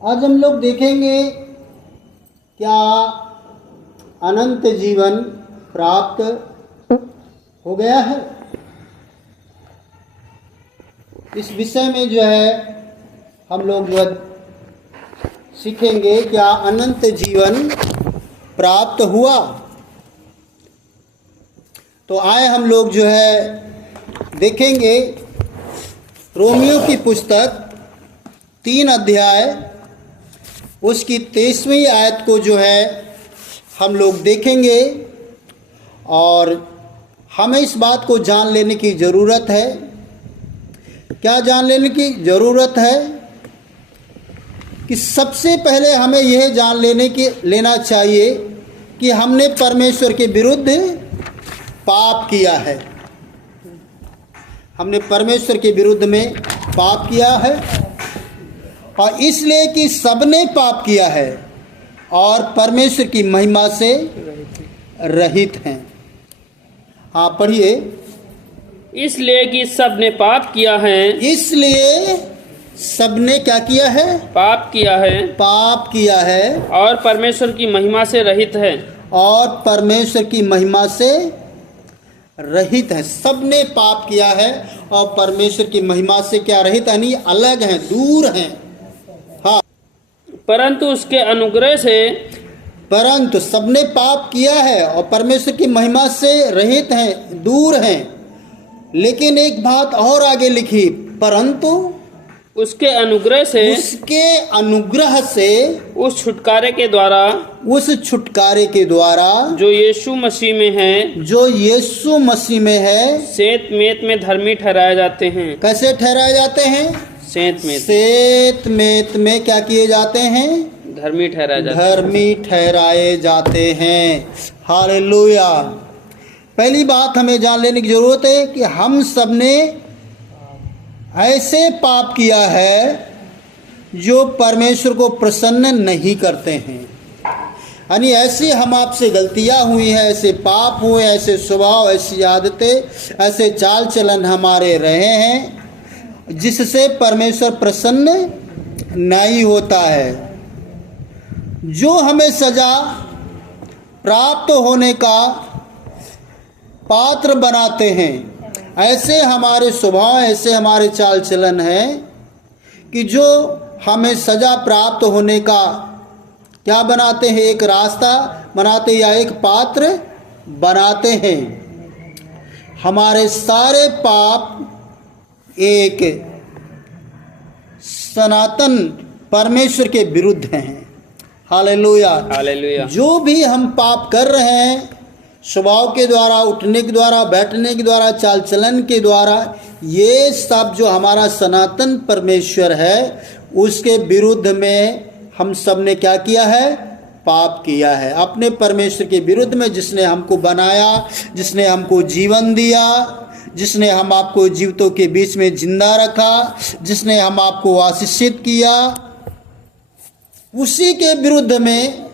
आज हम लोग देखेंगे क्या अनंत जीवन प्राप्त हो गया है। इस विषय में जो है हम लोग जो सीखेंगे क्या अनंत जीवन प्राप्त हुआ। तो आए हम लोग जो है देखेंगे रोमियो की पुस्तक 3 अध्याय उसकी 23वीं आयत को जो है हम लोग देखेंगे और हमें इस बात को जान लेने की ज़रूरत है। क्या जान लेने की ज़रूरत है कि सबसे पहले हमें यह जान लेना चाहिए कि हमने परमेश्वर के विरुद्ध पाप किया है। हमने परमेश्वर के विरुद्ध में पाप किया है और इसलिए कि सबने पाप किया है और परमेश्वर की महिमा से रहित हैं। हाँ पढ़िए। इसलिए कि सबने पाप किया है। इसलिए सबने क्या किया है? पाप किया है। पाप किया है और परमेश्वर की महिमा से रहित है। और परमेश्वर की महिमा से रहित है। सबने पाप किया है और परमेश्वर की महिमा से क्या रहित है? नहीं, अलग हैं, दूर हैं। हाँ, परंतु उसके अनुग्रह से, परंतु सबने पाप किया है और परमेश्वर की महिमा से रहित हैं, दूर हैं। लेकिन एक बात और आगे लिखी, परंतु उसके अनुग्रह से, उसके अनुग्रह से, उस छुटकारे के द्वारा, उस छुटकारे के द्वारा जो यीशु मसीह में है, जो यीशु मसीह में है, सेत मेत में धर्मी ठहराए जाते हैं। कैसे ठहराए जाते हैं? सेत मेत, सेत मेत में क्या किए जाते हैं? धर्मी ठहराए जाते हैं। धर्मी ठहराए जाते हैं। हालेलुया। पहली बात हमें जान लेने की जरूरत है कि हम सब ने ऐसे पाप किया है जो परमेश्वर को प्रसन्न नहीं करते हैं। यानी ऐसी हम आपसे गलतियां हुई हैं, ऐसे पाप हुए, ऐसे स्वभाव, ऐसी आदतें, ऐसे चाल चलन हमारे रहे हैं जिससे परमेश्वर प्रसन्न नहीं होता है। जो हमें सजा प्राप्त होने का पात्र बनाते हैं, ऐसे हमारे स्वभाव, ऐसे हमारे चाल चलन हैं कि जो हमें सजा प्राप्त होने का क्या बनाते हैं? एक रास्ता बनाते या एक पात्र बनाते हैं। हमारे सारे पाप एक सनातन परमेश्वर के विरुद्ध हैं। Hallelujah, hallelujah. जो भी हम पाप कर रहे हैं, स्वभाव के द्वारा, उठने के द्वारा, बैठने के द्वारा, चाल चलन के द्वारा, ये सब जो हमारा सनातन परमेश्वर है उसके विरुद्ध में हम सब ने क्या किया है? पाप किया है। अपने परमेश्वर के विरुद्ध में, जिसने हमको बनाया, जिसने हमको जीवन दिया, जिसने हम आपको जीवितों के बीच में जिंदा रखा, जिसने हम आपको आशीषित किया, उसी के विरुद्ध में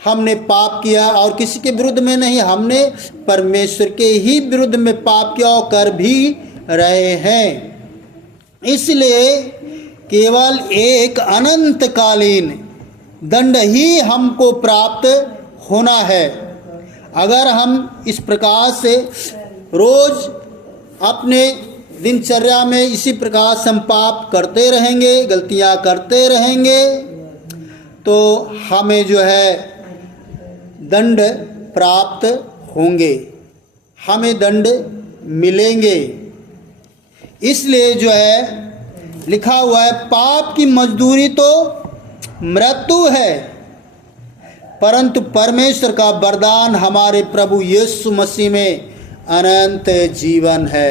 हमने पाप किया और किसी के विरुद्ध में नहीं। हमने परमेश्वर के ही विरुद्ध में पाप किया और कर भी रहे हैं। इसलिए केवल एक अनंतकालीन दंड ही हमको प्राप्त होना है। अगर हम इस प्रकार से रोज अपने दिनचर्या में इसी प्रकार से हम पाप करते रहेंगे, गलतियां करते रहेंगे, तो हमें जो है दंड प्राप्त होंगे, हमें दंड मिलेंगे। इसलिए जो है लिखा हुआ है, पाप की मजदूरी तो मृत्यु है, परंतु परमेश्वर का वरदान हमारे प्रभु यीशु मसीह में अनंत जीवन है।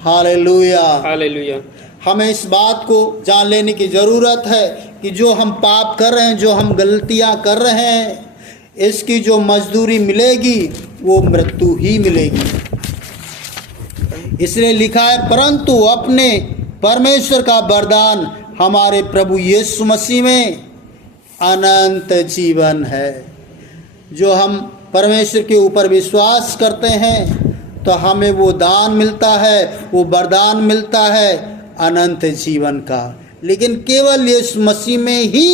Hallelujah, hallelujah. हमें इस बात को जान लेने की ज़रूरत है कि जो हम पाप कर रहे हैं, जो हम गलतियां कर रहे हैं, इसकी जो मजदूरी मिलेगी वो मृत्यु ही मिलेगी। इसलिए लिखा है, परंतु अपने परमेश्वर का वरदान हमारे प्रभु यीशु मसीह में अनंत जीवन है। जो हम परमेश्वर के ऊपर विश्वास करते हैं तो हमें वो दान मिलता है, वो वरदान मिलता है अनंत जीवन का। लेकिन केवल यीशु मसीह में ही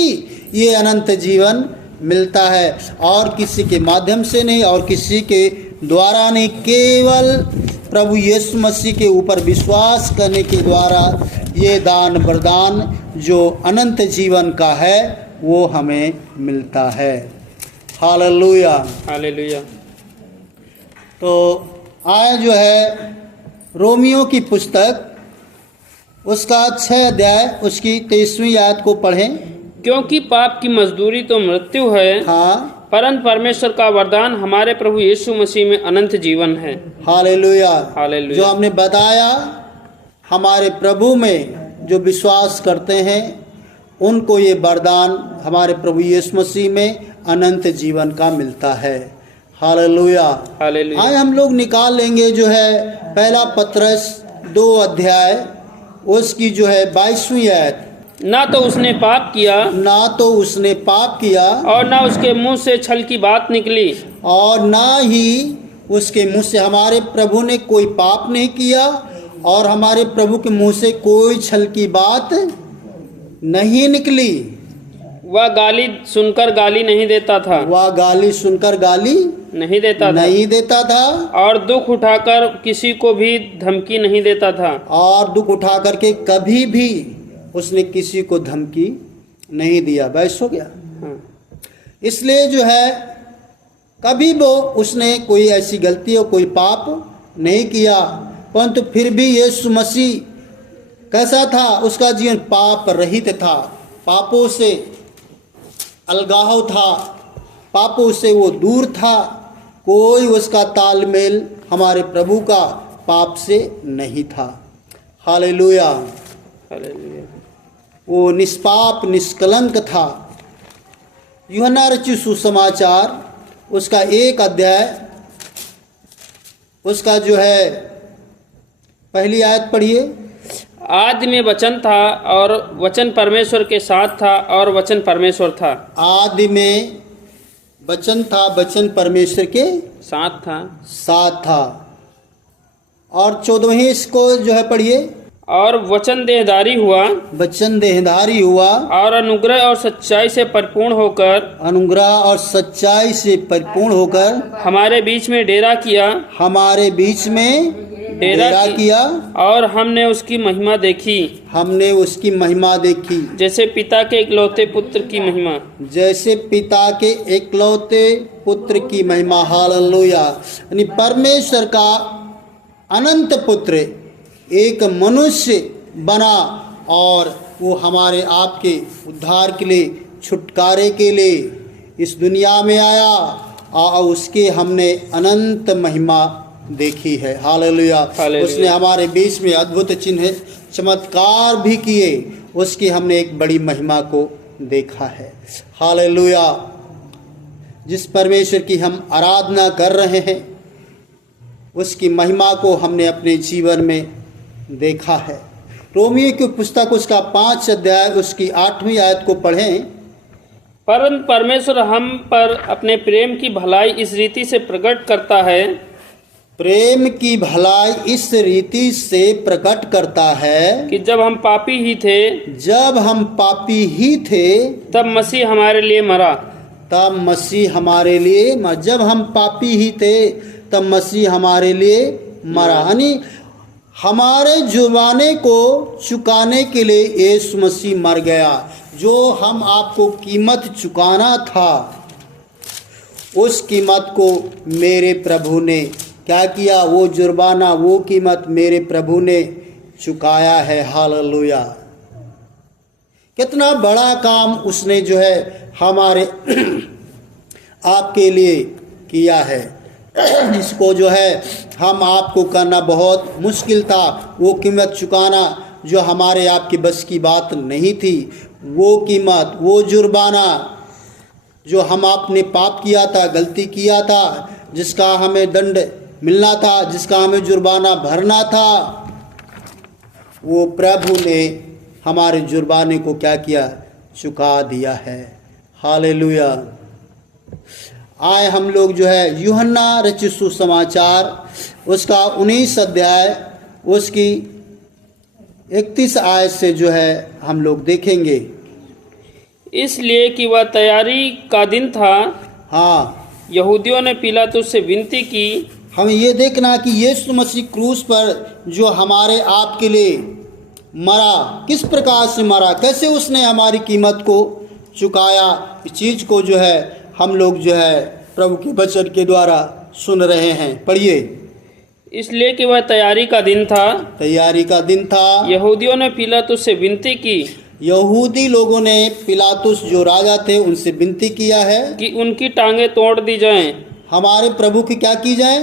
ये अनंत जीवन मिलता है, और किसी के माध्यम से नहीं और किसी के द्वारा नहीं। केवल प्रभु यीशु मसीह के ऊपर विश्वास करने के द्वारा ये दान वरदान जो अनंत जीवन का है वो हमें मिलता है। Hallelujah, hallelujah. तो आए जो है रोमियो की पुस्तक उसका 6 अध्याय उसकी 23वीं आयत को पढ़ें। क्योंकि पाप की मजदूरी तो मृत्यु है, हाँ, परंतु परमेश्वर का वरदान हमारे प्रभु यीशु मसीह में अनंत जीवन है। हालेलुया। हालेलुया। जो हमने बताया हमारे प्रभु में जो विश्वास करते हैं उनको ये वरदान हमारे प्रभु यीशु मसीह में अनंत जीवन का मिलता है। हालेलुया। हालेलुया। आए हम लोग निकाल लेंगे जो है पहला पत्रस 2 अध्याय उसकी जो है 22वीं आयत। ना तो उसने पाप किया, ना तो उसने पाप किया, और ना उसके मुंह से छल की बात निकली। और ना ही उसके मुंह से, हमारे प्रभु ने कोई पाप नहीं किया और हमारे प्रभु के मुंह से कोई छल की बात नहीं निकली। वह गाली सुनकर गाली नहीं देता था, वह गाली सुनकर गाली नहीं देता था, नहीं देता था, और दुख उठाकर किसी को भी धमकी नहीं देता था। और दुख उठा करके कभी भी उसने किसी को धमकी नहीं दिया। बस हो गया। हाँ। इसलिए जो है कभी वो उसने कोई ऐसी गलती और कोई पाप नहीं किया, परंतु फिर भी यीशु मसीह कैसा था, उसका जीवन पाप रहित था, पापों से अलगाव था, पापों से वो दूर था। कोई उसका तालमेल हमारे प्रभु का पाप से नहीं था। हालेलुया। हालेलुया। वो निष्पाप निष्कलंक था। यूहन्ना रचित सुसमाचार उसका 1 अध्याय उसका जो है पहली आयत पढ़िए। आदि में वचन था, और वचन परमेश्वर के साथ था, और वचन परमेश्वर था। आदि में वचन था, वचन परमेश्वर के साथ था। और 14वीं इसको जो है पढ़िए। और वचन देहधारी हुआ, वचन देहधारी हुआ, और अनुग्रह और सच्चाई से परिपूर्ण होकर, अनुग्रह और सच्चाई से परिपूर्ण होकर हमारे बीच में डेरा किया, हमारे बीच में डेरा किया, और हमने उसकी महिमा देखी, हमने उसकी महिमा देखी, जैसे पिता के इकलौते पुत्र की महिमा, जैसे पिता के इकलौते पुत्र की महिमा। हालेलुया। यानी परमेश्वर का अनंत पुत्र एक मनुष्य बना, और वो हमारे आपके उद्धार के लिए, छुटकारे के लिए इस दुनिया में आया, और उसके हमने अनंत महिमा देखी है। हालेलुया। उसने हमारे बीच में अद्भुत चिन्ह चमत्कार भी किए, उसकी हमने एक बड़ी महिमा को देखा है। हालेलुया। जिस परमेश्वर की हम आराधना कर रहे हैं उसकी महिमा को हमने अपने जीवन में देखा है। रोमियो की पुस्तक उसका 5 अध्याय उसकी 8वीं आयत को पढ़ें। परंतु परमेश्वर हम पर अपने प्रेम की भलाई इस रीति से प्रकट करता है, प्रेम की भलाई इस रीति से प्रकट करता है कि जब हम पापी ही थे, जब हम पापी ही थे, तब मसीह हमारे लिए मरा। तब मसीह हमारे लिए जब हम पापी ही थे तब मसीह हमारे लिए मरा। यानी हमारे जुर्माने को चुकाने के लिए यीशु मसीह मर गया। जो हम आपको कीमत चुकाना था, उस कीमत को मेरे प्रभु ने क्या किया, वो जुर्माना, वो कीमत मेरे प्रभु ने चुकाया है। हालेलुया। कितना बड़ा काम उसने जो है हमारे आपके लिए किया है, इसको जो है हम आपको करना बहुत मुश्किल था। वो कीमत चुकाना जो हमारे आपके बस की बात नहीं थी, वो कीमत, वो जुर्माना जो हम आपने पाप किया था, गलती किया था, जिसका हमें दंड मिलना था, जिसका हमें जुर्माना भरना था, वो प्रभु ने हमारे जुर्माने को क्या किया, चुका दिया है। हालेलुया। आए हम लोग जो है यूहन्ना रचित सुसमाचार उसका 19 अध्याय उसकी 31 आयत से जो है हम लोग देखेंगे। इसलिए कि वह तैयारी का दिन था, हाँ, यहूदियों ने पिलातुस से विनती की। हमें ये देखना कि यीशु मसीह क्रूस पर जो हमारे आपके लिए मरा, किस प्रकार से मरा, कैसे उसने हमारी कीमत को चुकाया, इस चीज़ को जो है हम लोग जो है प्रभु के वचन के द्वारा सुन रहे हैं। पढ़िए। इसलिए कि वह तैयारी का दिन था, तैयारी का दिन था। यहूदियों ने पिलातुस से विनती की यहूदी लोगों ने पिलातुस जो राजा थे उनसे विनती किया है कि उनकी टांगें तोड़ दी जाएं, हमारे प्रभु की क्या की जाए,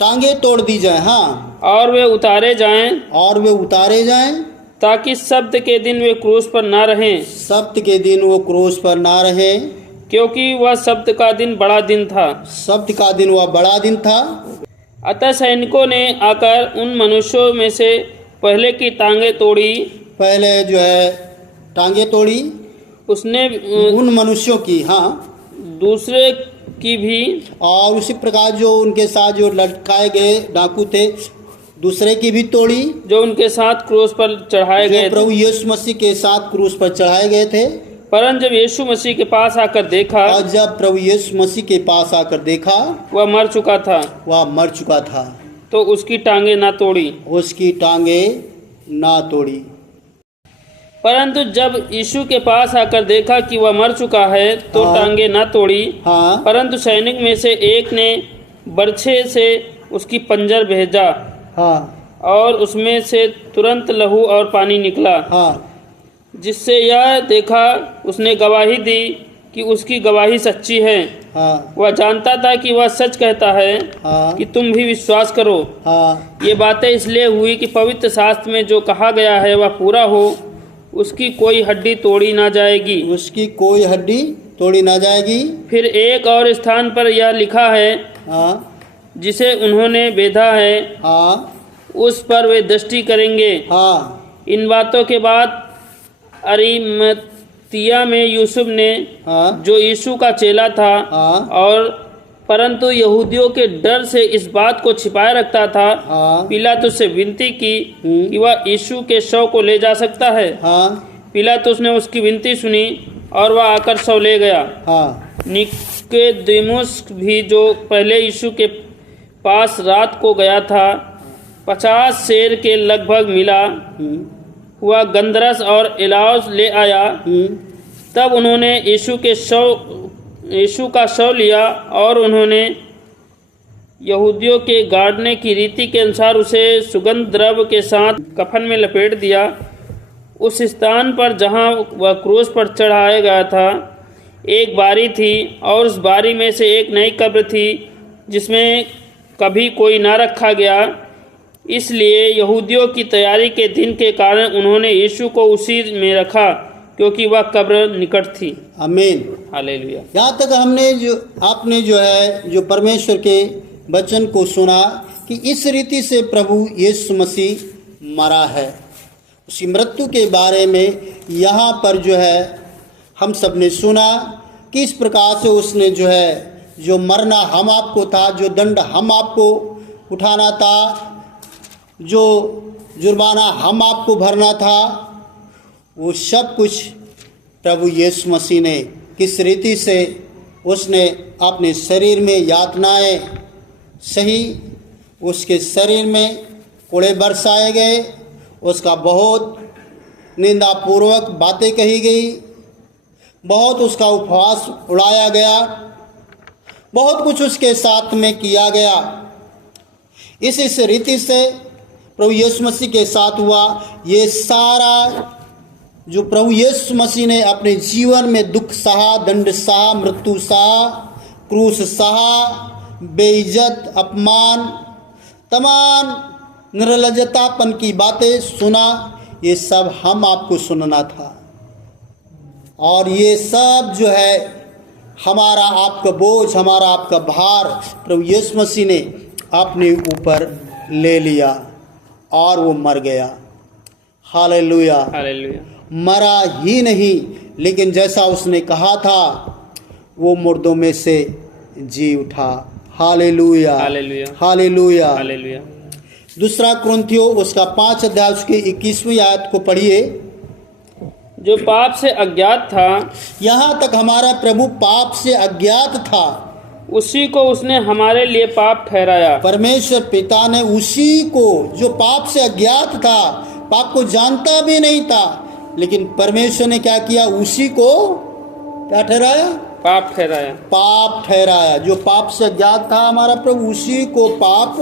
टांगे तोड़ दी जाए। हाँ, और वे उतारे जाएं, और वे उतारे जाएं, ताकि सब्त के दिन वे क्रूस पर ना रहें, सब्त के दिन वो क्रूस पर ना रहे, क्योंकि वह सब्त का दिन बड़ा दिन था। सब्त का दिन वह बड़ा दिन था। अतः सैनिकों ने आकर उन मनुष्यों में से पहले की टांगें तोड़ी, पहले जो है टांगे तोड़ी उसने उन मनुष्यों की, हाँ, दूसरे की भी, और उसी प्रकार जो उनके साथ जो लटकाए गए डाकू थे दूसरे की भी तोड़ी, जो उनके साथ क्रूस पर चढ़ाए जो गए थे। प्रभु यीशु मसीह के साथ क्रूस पर चढ़ाए गए थे। परंतु जब यीशु मसीह के पास आकर देखा, और जब प्रभु यीशु मसीह के पास आकर देखा वह मर चुका था, वह मर चुका था, तो उसकी टांगें ना तोड़ी। उसकी टांगे ना तोड़ी। परंतु जब यीशु के पास आकर देखा कि वह मर चुका है, तो हाँ। टांगें ना तोड़ी। हाँ, परंतु सैनिक में से एक ने बर्छे से उसकी पंजर भेजा, हाँ, और उसमें से तुरंत लहू और पानी निकला, हाँ, जिससे यह देखा उसने गवाही दी कि उसकी गवाही सच्ची है। हाँ, वह जानता था कि वह सच कहता है हाँ, कि तुम भी विश्वास करो। हाँ, ये बातें इसलिए हुई कि पवित्र शास्त्र में जो कहा गया है वह पूरा हो, उसकी कोई हड्डी तोड़ी ना जाएगी। उसकी कोई हड्डी तोड़ी ना जाएगी। फिर एक और स्थान पर यह लिखा है, हाँ, जिसे उन्होंने बेधा है हाँ, उस पर वे दृष्टि करेंगे। हाँ, इन बातों के बाद अरिमतिया में यूसुफ ने, हाँ, जो यीशु का चेला था, हाँ, और परंतु यहूदियों के डर से इस बात को छिपाए रखता था, हाँ, पिलातुस से विनती की कि वह यीशु के शव को ले जा सकता है। हाँ, पिलातुस ने उसकी विनती सुनी और वह आकर शव ले गया। हाँ, निकोदेमुस भी, जो पहले यीशु के पास रात को गया था, 50 सेर के लगभग मिला हुआ गंधरस और इलाज ले आया। तब उन्होंने यीशु का शव लिया और उन्होंने यहूदियों के गाड़ने की रीति के अनुसार उसे सुगंध द्रव्य के साथ कफन में लपेट दिया। उस स्थान पर जहाँ वह क्रूस पर चढ़ाया गया था एक बारी थी, और उस बारी में से एक नई कब्र थी जिसमें कभी कोई ना रखा गया। इसलिए यहूदियों की तैयारी के दिन के कारण उन्होंने यीशु को उसी में रखा, क्योंकि वह कब्र निकट थी। आमीन। हालेलुया। यहाँ तक आपने जो है जो परमेश्वर के वचन को सुना कि इस रीति से प्रभु यीशु मसीह मरा है, उसकी मृत्यु के बारे में यहाँ पर जो है हम सब ने सुना कि इस प्रकार से उसने जो है जो मरना हम आपको था, जो दंड हम आपको उठाना था, जो जुर्माना हम आपको भरना था, वो सब कुछ प्रभु यीशु मसीह ने किस रीति से उसने अपने शरीर में यातनाएं सही, उसके शरीर में कोड़े बरसाए गए, उसका बहुत निंदापूर्वक बातें कही गई, बहुत उसका उपवास उड़ाया गया, बहुत कुछ उसके साथ में किया गया। इस रीति से प्रभु यीशु मसीह के साथ हुआ। ये सारा जो प्रभु यीशु मसीह ने अपने जीवन में दुख सहा, दंड सहा, मृत्यु सहा, क्रूस सहा, बेइज्जत, अपमान, तमाम निर्लज्जतापन की बातें सुना, ये सब हम आपको सुनना था। और ये सब जो है हमारा आपका बोझ, हमारा आपका भार प्रभु यीशु मसीह ने अपने ऊपर ले लिया और वो मर गया। हालेलुया। हालेलुया। मरा ही नहीं, लेकिन जैसा उसने कहा था वो मुर्दों में से जी उठा। हालेलुया। हालेलुया। हालेलुया। हालेलुया। दूसरा कुरिन्थियों उसका 5 अध्याय उसकी 21वीं आयत को पढ़िए। जो पाप से अज्ञात था यहाँ तक हमारा प्रभु पाप से अज्ञात था, उसी को उसने हमारे लिए पाप ठहराया। परमेश्वर पिता ने उसी को जो पाप से अज्ञात था, पाप को जानता भी नहीं था, लेकिन परमेश्वर ने क्या किया, उसी को क्या ठहराया, पाप ठहराया। पाप ठहराया। जो पाप से अज्ञात था हमारा प्रभु, उसी को पाप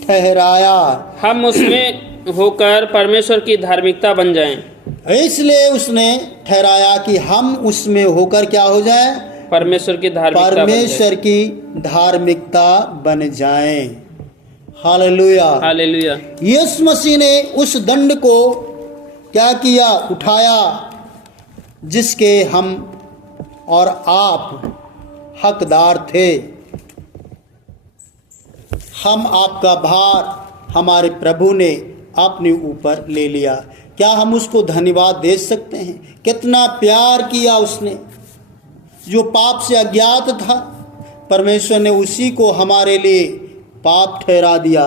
ठहराया। हम उसमें होकर परमेश्वर की धार्मिकता बन जाएं। इसलिए उसने ठहराया कि हम उसमें होकर क्या हो जाए, परमेश्वर की धार्मिकता बन जाएं। परमेश्वर की धार्मिकता बन जाएं। Hallelujah, hallelujah. यीशु मसीह ने उस दंड को क्या किया, उठाया, जिसके हम और आप हकदार थे। हम आपका भार हमारे प्रभु ने अपने ऊपर ले लिया। क्या हम उसको धन्यवाद दे सकते हैं? कितना प्यार किया उसने। जो पाप से अज्ञात था, परमेश्वर ने उसी को हमारे लिए पाप ठहरा दिया।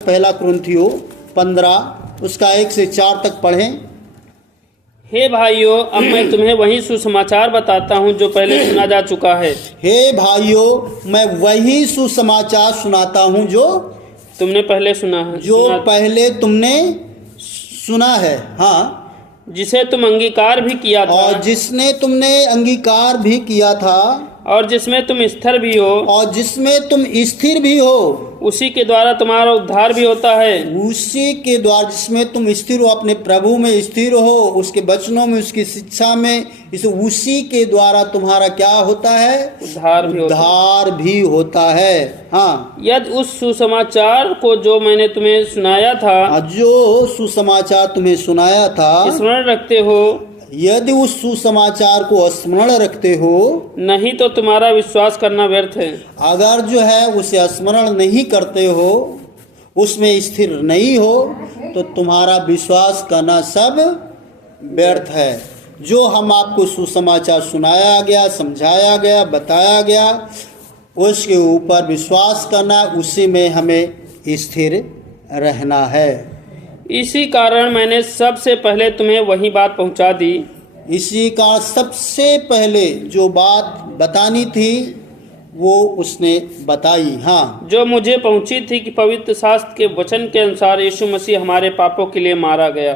पहला कुरिन्थियों 15 उसका 1 से 4 तक पढ़ें। हे भाइयों, अब मैं तुम्हें वही सुसमाचार बताता हूँ जो पहले सुना जा चुका है। हे भाइयों, मैं वही सुसमाचार सुनाता हूँ जो तुमने पहले सुना है, पहले तुमने सुना है। हाँ, जिसे तुम अंगीकार भी किया था, और जिसने तुमने अंगीकार भी किया था, और जिसमें तुम स्थिर भी हो, और जिसमें तुम स्थिर भी हो, उसी के द्वारा तुम्हारा उद्धार भी होता है। उसी के द्वारा, जिसमें तुम स्थिर हो, अपने प्रभु में स्थिर हो, उसके वचनों में, उसकी शिक्षा में, उसी के द्वारा तुम्हारा क्या होता है, उद्धार भी होता है। हाँ, यदि उस सुसमाचार को जो मैंने तुम्हें सुनाया था, जो सुसमाचार तुम्हें सुनाया था, स्मरण रखते हो, यदि उस सुसमाचार को स्मरण रखते हो, नहीं तो तुम्हारा विश्वास करना व्यर्थ है। अगर जो है उसे स्मरण नहीं करते हो, उसमें स्थिर नहीं हो, तो तुम्हारा विश्वास करना सब व्यर्थ है। जो हम आपको सुसमाचार सुनाया गया, समझाया गया, बताया गया, उसके ऊपर विश्वास करना, उसी में हमें स्थिर रहना है। इसी कारण मैंने सबसे पहले तुम्हें वही बात पहुंचा दी। इसी कारण सबसे पहले जो बात बतानी थी वो उसने बताई। हाँ, जो मुझे पहुंची थी कि पवित्र शास्त्र के वचन के अनुसार यीशु मसीह हमारे पापों के लिए मर गया।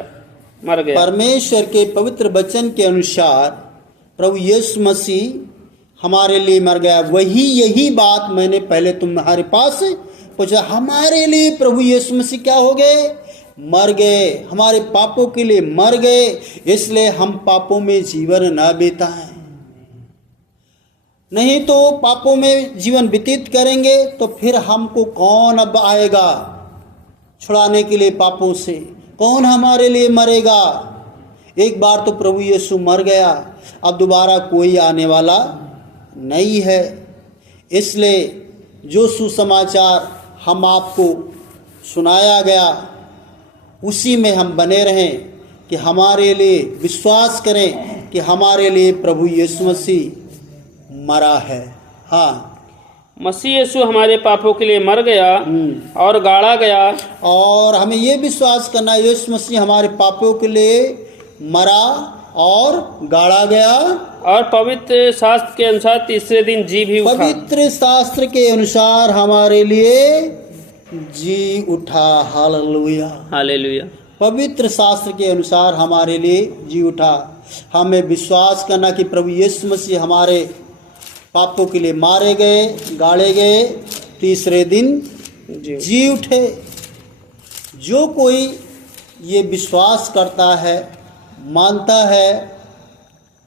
परमेश्वर के पवित्र वचन के अनुसार प्रभु यीशु मसीह हमारे लिए मर गया। यही बात मैंने पहले तुम्हारे पास पूछा। हमारे लिए प्रभु यीशु मसीह क्या हो गए, मर गए, हमारे पापों के लिए मर गए, इसलिए हम पापों में जीवन न बिताएं। नहीं तो पापों में जीवन व्यतीत करेंगे तो फिर हमको कौन अब आएगा छुड़ाने के लिए पापों से? कौन हमारे लिए मरेगा? एक बार तो प्रभु यीशु मर गया, अब दोबारा कोई आने वाला नहीं है। इसलिए जो सुसमाचार हम आपको सुनाया गया, उसी में हम बने रहें, कि हमारे लिए विश्वास करें कि हमारे लिए प्रभु यीशु मसीह मरा है। हाँ, मसीह यीशु हमारे पापों के लिए मर गया और गाड़ा गया, और हमें ये विश्वास करना है यीशु मसीह हमारे पापों के लिए मरा और गाड़ा गया, और पवित्र शास्त्र के अनुसार तीसरे दिन जी भी उठा। पवित्र शास्त्र के अनुसार हमारे लिए जी उठा। Hallelujah, hallelujah. पवित्र शास्त्र के अनुसार हमारे लिए जी उठा। हमें विश्वास करना कि प्रभु यीशु मसीह हमारे पापों के लिए मारे गए, गाड़े गए, तीसरे दिन जी उठे। जो कोई ये विश्वास करता है, मानता है,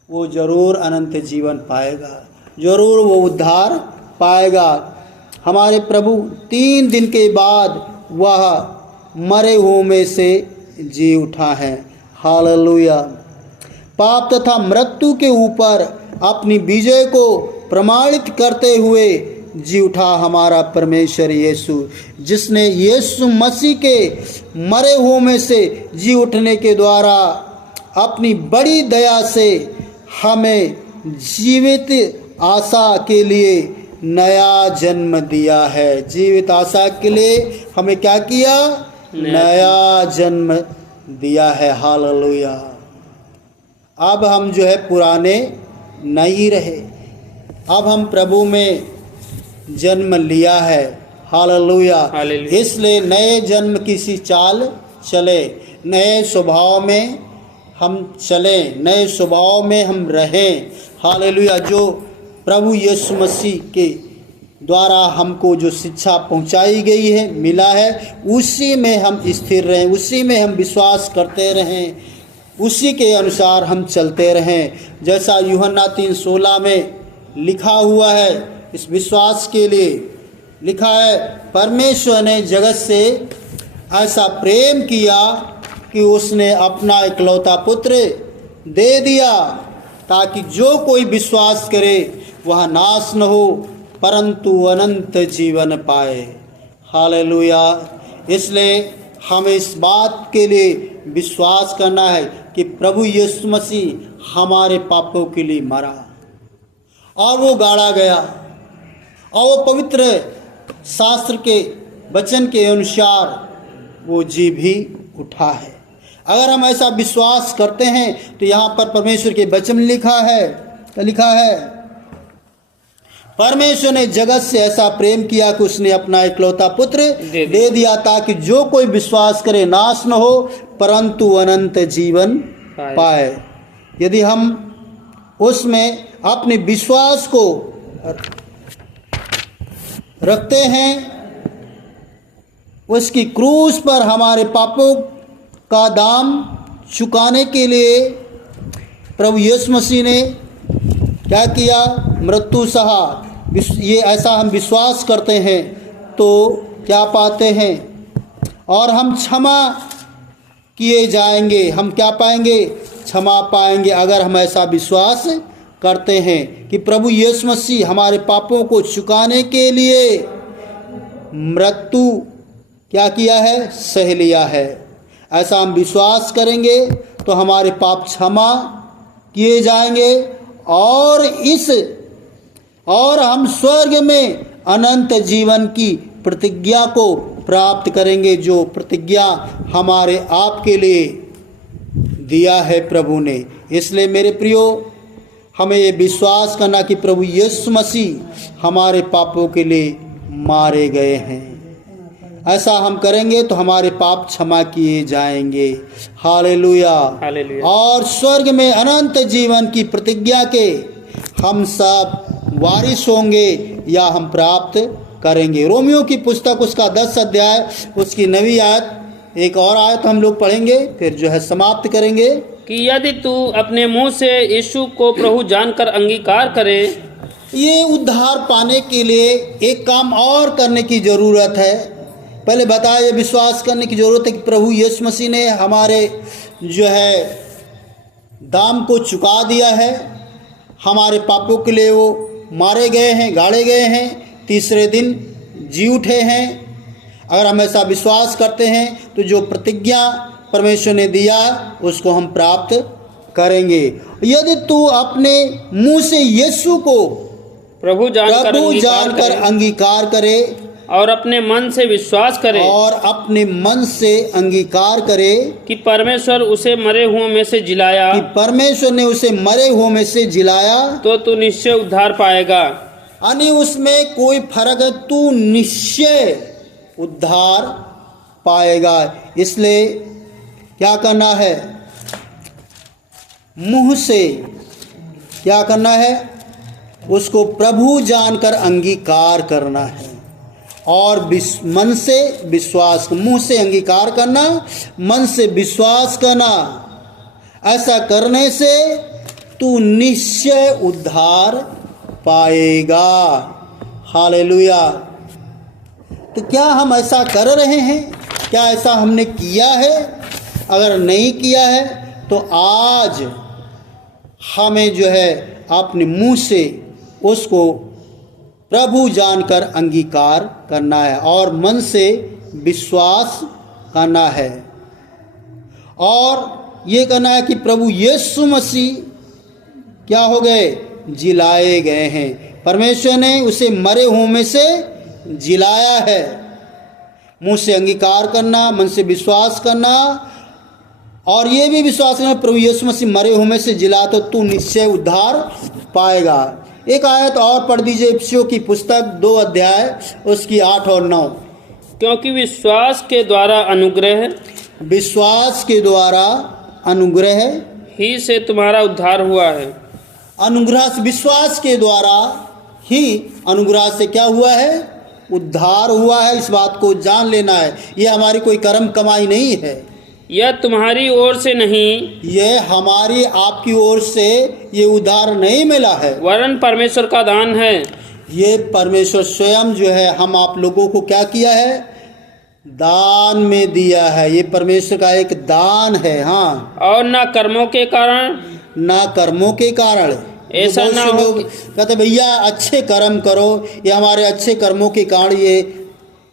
वो जरूर अनंत जीवन पाएगा, जरूर वो उद्धार पाएगा। हमारे प्रभु 3 दिन के बाद वह मरे हुओं में से जी उठा है। हालेलुया। पाप तथा मृत्यु के ऊपर अपनी विजय को प्रमाणित करते हुए जी उठा हमारा परमेश्वर यीशु, जिसने यीशु मसीह के मरे हुओं में से जी उठने के द्वारा अपनी बड़ी दया से हमें जीवित आशा के लिए नया जन्म दिया है। जीवित आशा के लिए हमें क्या किया? नया जन्म दिया है। हालेलुया। अब हम जो है पुराने नहीं रहे, अब हम प्रभु में जन्म लिया है। हालेलुया। हालेलुया। इसलिए नए जन्म की सी चाल चले, नए स्वभाव में हम चलें, नए स्वभाव में हम रहें। हालेलुया। जो प्रभु यीशु मसीह के द्वारा हमको जो शिक्षा पहुंचाई गई है, मिला है, उसी में हम स्थिर रहें, उसी में हम विश्वास करते रहें, उसी के अनुसार हम चलते रहें। जैसा यूहन्ना 3:16 में लिखा हुआ है, इस विश्वास के लिए लिखा है, परमेश्वर ने जगत से ऐसा प्रेम किया कि उसने अपना इकलौता पुत्र दे दिया, ताकि जो कोई विश्वास करे वह नाश न हो परंतु अनंत जीवन पाए। हालेलुया। इसलिए हमें इस बात के लिए विश्वास करना है कि प्रभु यीशु मसीह हमारे पापों के लिए मरा और वो गाड़ा गया और वो पवित्र शास्त्र के वचन के अनुसार वो जी भी उठा है। अगर हम ऐसा विश्वास करते हैं तो यहाँ पर परमेश्वर के वचन लिखा है, परमेश्वर ने जगत से ऐसा प्रेम किया कि उसने अपना इकलौता पुत्र दे दिया, ताकि जो कोई विश्वास करे नाश न हो परंतु अनंत जीवन पाए। यदि हम उसमें अपने विश्वास को रखते हैं, उसकी क्रूस पर हमारे पापों का दाम चुकाने के लिए प्रभु यीशु मसीह ने क्या किया? मृत्यु सहा। ये ऐसा हम विश्वास करते हैं तो क्या पाते हैं? और हम क्षमा किए जाएंगे। हम क्या पाएंगे? क्षमा पाएंगे। अगर हम ऐसा विश्वास करते हैं कि प्रभु यीशु मसीह हमारे पापों को चुकाने के लिए मृत्यु क्या किया है? सह लिया है। ऐसा हम विश्वास करेंगे तो हमारे पाप क्षमा किए जाएंगे और हम स्वर्ग में अनंत जीवन की प्रतिज्ञा को प्राप्त करेंगे, जो प्रतिज्ञा हमारे आपके लिए दिया है प्रभु ने। इसलिए मेरे प्रियो, हमें ये विश्वास करना कि प्रभु यीशु मसीह हमारे पापों के लिए मारे गए हैं। ऐसा हम करेंगे तो हमारे पाप क्षमा किए जाएंगे। हालेलुया। हालेलुया। और स्वर्ग में अनंत जीवन की प्रतिज्ञा के हम सब वारिस होंगे या हम प्राप्त करेंगे। रोमियो की पुस्तक उसका 10 अध्याय उसकी 9वीं आयत, एक और आयत हम लोग पढ़ेंगे, फिर जो है समाप्त करेंगे कि यदि तू अपने मुंह से यीशु को प्रभु जानकर अंगीकार करे। ये उद्धार पाने के लिए एक काम और करने की ज़रूरत है। पहले बताया, ये विश्वास करने की ज़रूरत है कि प्रभु यीशु मसीह ने हमारे जो है दाम को चुका दिया है, हमारे पापों के लिए वो मारे गए हैं, गाड़े गए हैं, तीसरे दिन जी उठे हैं। अगर हम ऐसा विश्वास करते हैं तो जो प्रतिज्ञा परमेश्वर ने दिया उसको हम प्राप्त करेंगे। यदि तू अपने मुंह से यीशु को प्रभु जानकर अंगीकार करे और अपने मन से विश्वास करे कि परमेश्वर उसे मरे हुओं में से जिलाया, तो तू निश्चय उद्धार पाएगा। यानी उसमें कोई फर्क है, तू निश्चय उद्धार पाएगा। इसलिए क्या करना है? मुंह से क्या करना है? उसको प्रभु जानकर अंगीकार करना है और मन से विश्वास, मुंह से अंगीकार करना, मन से विश्वास करना। ऐसा करने से तू निश्चय उद्धार पाएगा। हालेलुया। तो क्या हम ऐसा कर रहे हैं? क्या ऐसा हमने किया है? अगर नहीं किया है तो आज हमें जो है अपने मुंह से उसको प्रभु जानकर अंगीकार करना है और मन से विश्वास करना है और ये करना है कि प्रभु यीशु मसीह क्या हो गए? जिलाए गए हैं। परमेश्वर ने उसे मरे हुओं में से जिलाया है। मुंह से अंगीकार करना, मन से विश्वास करना और ये भी विश्वास करना प्रभु यीशु मसीह मरे हुए में से जिला तो तू निश्चय उद्धार पाएगा। एक आयत और पढ़ दीजिए, इफिसियों की पुस्तक 2 अध्याय उसकी 8 और 9। क्योंकि विश्वास के द्वारा अनुग्रह ही से तुम्हारा उद्धार हुआ है। अनुग्रह, विश्वास के द्वारा ही अनुग्रह से क्या हुआ है? उद्धार हुआ है। इस बात को जान लेना है। यह हमारी कोई कर्म कमाई नहीं है, यह तुम्हारी ओर से नहीं, यह हमारी आपकी ओर से ये उद्धार नहीं मिला है, वरन परमेश्वर का दान है। ये परमेश्वर स्वयं जो है हम आप लोगों को क्या किया है? दान में दिया है। ये परमेश्वर का एक दान है। हाँ, और न कर्मों के कारण, ना कर्मों के कारण। ऐसा बहुत ना से हो लोग कहते भैया अच्छे कर्म करो, ये हमारे अच्छे कर्मों के कारण ये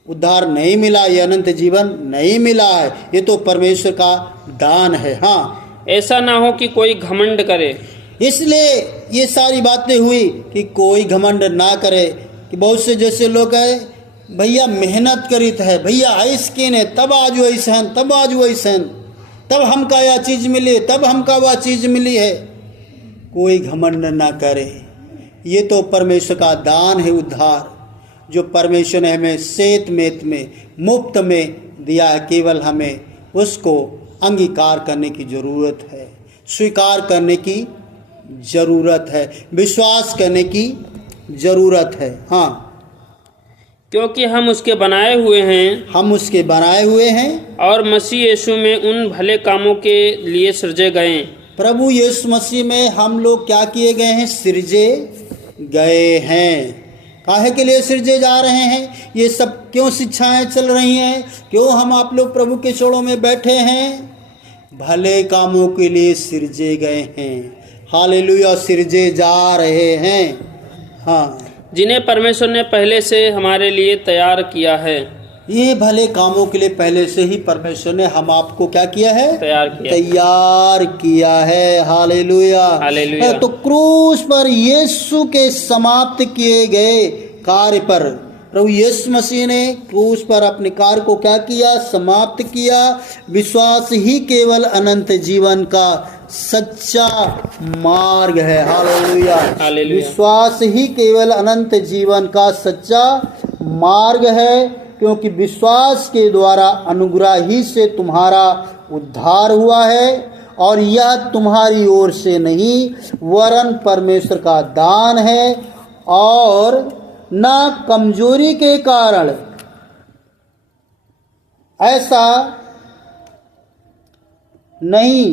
उद्धार नहीं मिला, ये अनंत जीवन नहीं मिला है। ये तो परमेश्वर का दान है। हाँ, ऐसा ना हो कि कोई घमंड करे। इसलिए ये सारी बातें हुई कि कोई घमंड ना करे। कि बहुत से जैसे लोग हैं, भैया मेहनत करित है, भैया ऐसके ने तब आज वैसन, तब आज वैसन, तब हमका यह चीज़ मिली, तब हमका वह चीज़ मिली है। कोई घमंड ना करे। ये तो परमेश्वर का दान है उद्धार, जो परमेश्वर ने हमें सेत मेत में मुफ्त में दिया है। केवल हमें उसको अंगीकार करने की ज़रूरत है, स्वीकार करने की ज़रूरत है, विश्वास करने की ज़रूरत है। हाँ, क्योंकि हम उसके बनाए हुए हैं, हम उसके बनाए हुए हैं और मसीह यीशु में उन भले कामों के लिए सृजे गए। प्रभु यीशु मसीह में हम लोग क्या किए गए हैं? सृजे गए हैं। काहे के लिए सृजे जा रहे हैं? ये सब क्यों शिक्षाएं चल रही हैं? क्यों हम आप लोग प्रभु के चरणों में बैठे हैं? भले कामों के लिए सृजे गए हैं। हालेलुया, सृजे जा रहे हैं। हाँ, जिन्हें परमेश्वर ने पहले से हमारे लिए तैयार किया है। ये भले कामों के लिए पहले से ही परमेश्वर ने हम आपको क्या किया है? तैयार किया है। Hallelujah, hallelujah. तो क्रूस पर यीशु के समाप्त किए गए कार्य पर प्रभु यीशु मसीह ने क्रूस पर अपने कार्य को क्या किया? समाप्त किया। विश्वास ही केवल अनंत जीवन का सच्चा मार्ग है। Hallelujah, hallelujah. विश्वास ही केवल अनंत जीवन का सच्चा मार्ग है, क्योंकि विश्वास के द्वारा अनुग्रह ही से तुम्हारा उद्धार हुआ है, और यह तुम्हारी ओर से नहीं वरन परमेश्वर का दान है, और न कमजोरी के कारण। ऐसा नहीं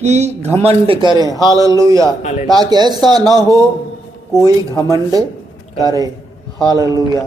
कि घमंड करें। हालेलुया, ताकि ऐसा न हो कोई घमंड करे। हालेलुया।